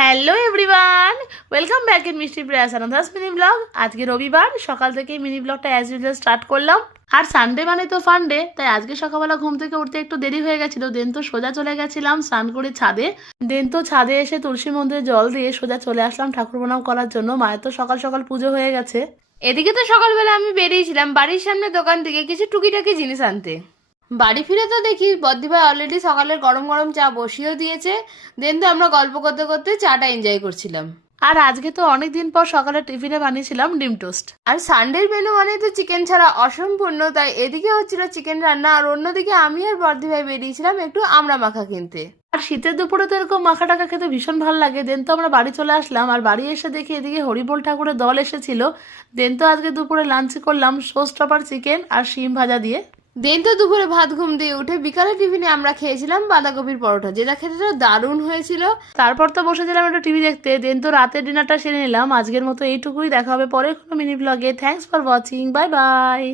Hello everyone, welcome back in মিষ্টি প্রয়াস আনন্দাস mini blog. আজকে রবিবার, সকাল থেকেই মিনি ব্লগটা অ্যাজ ইউজুয়াল স্টার্ট করলাম। আর সানডে মানে তো ফান্ডে, তাই আজকে সকালবেলা ঘুম থেকে উঠতে একটু দেরি হয়ে গেছিলো। দেন তো সোজা চলে গেছিলাম স্নান করে ছাদে। দেন তো ছাদে এসে তুলসী মন্দিরে জল দিয়ে সোজা চলে আসলাম ঠাকুর প্রণাম করার জন্য। মায়ের তো সকাল সকাল পুজো হয়ে গেছে। এদিকে তো সকালবেলা আমি বেরিয়েছিলাম বাড়ির সামনে দোকান থেকে কিছু টুকিটাকি জিনিস আনতে। বাড়ি ফিরে তো দেখি বদ্দিভাই অলরেডি সকালের গরম গরম চা বসিয়েও দিয়েছে। দেন তো আমরা গল্প করতে করতে চাটা এনজয় করছিলাম। আর আজকে তো অনেক দিন পর সকালে টিফিনে বানিয়েছিলাম ডিম টোস্ট। আর সানডের মেনু মানে তো চিকেন ছাড়া অসম্পূর্ণ, তাই এদিকে হচ্ছিল চিকেন রান্না আর অন্যদিকে আমি আর বদ্দিভাই বেরিয়েছিলাম একটু আমড়া মাখা কিনতে। আর শীতের দুপুরে তো এরকম মাখা টাকা খেতে ভীষণ ভালো লাগে। দেন তো আমরা বাড়ি চলে আসলাম, আর বাড়ি এসে দেখি এদিকে হরিবোল ঠাকুরের দল এসেছিল। দেন তো আজকে দুপুরে লাঞ্চ করলাম শোস্টপার চিকেন আর শিম ভাজা দিয়ে। দেন তো দুপুরে ভাত ঘুম দিয়ে উঠে বিকালে টিফিনে আমরা খেয়েছিলাম বাঁধাকপির পরোটা, যেটা খেতে দারুণ হয়েছিল। তারপর তো বসেছিলাম একটু টিভি দেখতে। দেন তো রাতের ডিনারটা সেরে নিলাম। আজকের মতো এইটুকুই, দেখা হবে পরে কোনো মিনি ব্লগে। Thanks for watching, bye bye.